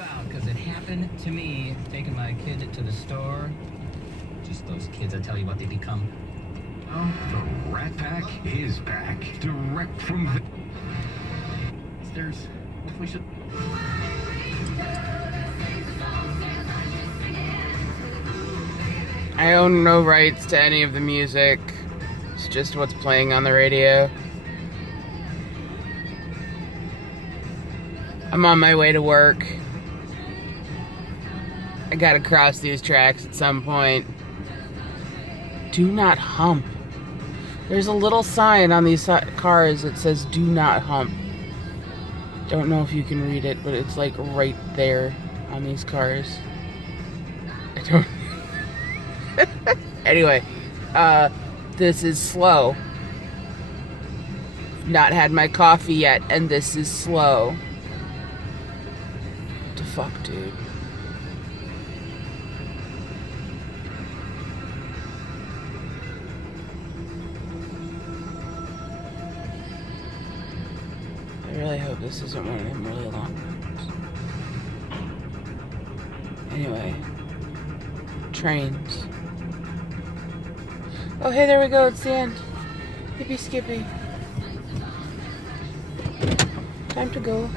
Out because it happened to me taking my kid to the store. Just those kids, I tell you what they become. Oh, the Rat Pack is back. Direct from There's if we should. I own no rights to any of the music. It's just what's playing on the radio. I'm on my way to work. I gotta cross these tracks at some point. Do not hump. There's a little sign on these cars that says do not hump. Don't know if you can read it, but it's like right there on these cars. I don't... Anyway, this is slow. Not had my coffee yet, and this is slow. What the fuck, dude? I really hope this isn't one of them really long ones. Anyway, trains. Oh, hey, there we go. It's the end. Hippy skippy. Time to go.